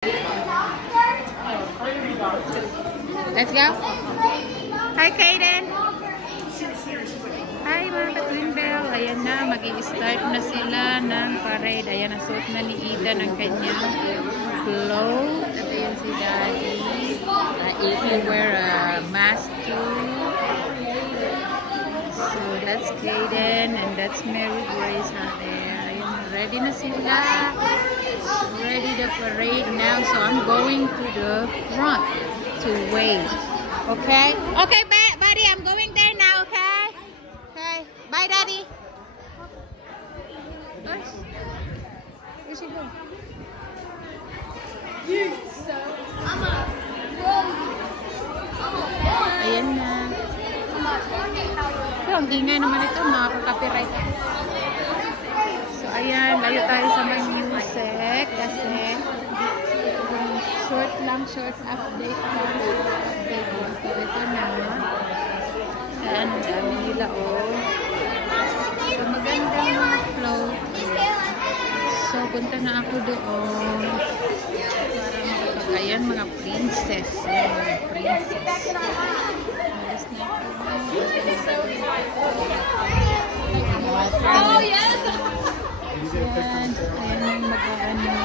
Let's go. Hi, Kaden. Hi, mga ka-twin bell. Ayan na, mag-i-start na sila ng parade. Ayan, nasuot na ni Ida ng kanyang clothes. At ayan si Daddy. If you wear a mask too. So, that's Kaden and that's Mary Grace out there. Ayan, ready na sila. Ready the parade now. So, I'm going to the front to wave. Okay? Okay, buddy, I'm going there now, okay? Okay. Bye, Daddy. Nice. Where's she go? Ayan na. So, ang ingay naman ito, makaka-copyright. So, ayan, layo tayo sa mga music kasi short update lang. So, ito na. Ayan, ang dami nila, oh. So, magandang mga flow. So, punta na ako doon. Ayan, mga princess. Ayan, princess. Alas na ako. Oh, yes! Ayan, ayan yung mag-ano.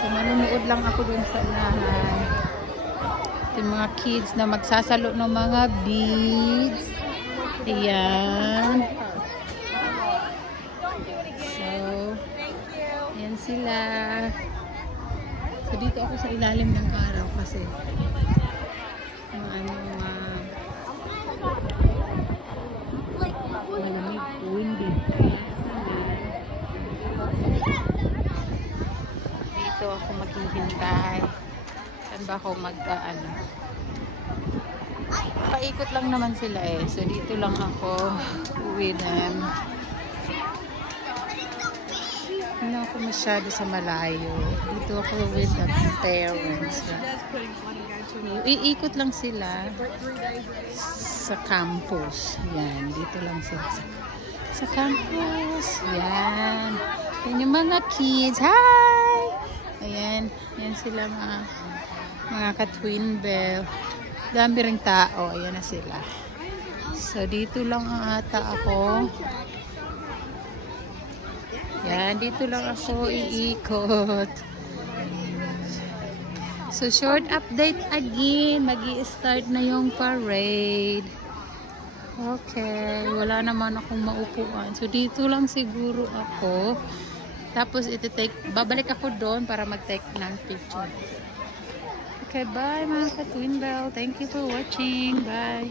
So, manunood lang ako dun sa unahan. Ito yung mga kids na magsasalo ng mga beads. Ayan. So, ayan sila. So, dito ako sa ilalim ng araw kasi malamig, windy. Dito ako maghihintay. Saan ba ako mag-ano? Paikot lang naman sila eh. So, dito lang ako with them. Hindi ako masyado sa malayo. Dito ako with the parents. Iikot lang sila sa campus. Yan. Dito lang sila sa campus. Yan. Yan yung mga kids. Hi! Ayan. Yan sila mga ka-twin bell. Dami ring tao. Ayan na sila. So, dito lang ata ako. Yan, dito lang ako iikot. So, short update again. Magi-start na yung parade. Okay. Wala naman akong maupuan. So, dito lang siguro ako. Tapos, babalik ako doon para mag-take ng picture. Okay, bye mga ka-twin bell. Thank you for watching. Bye.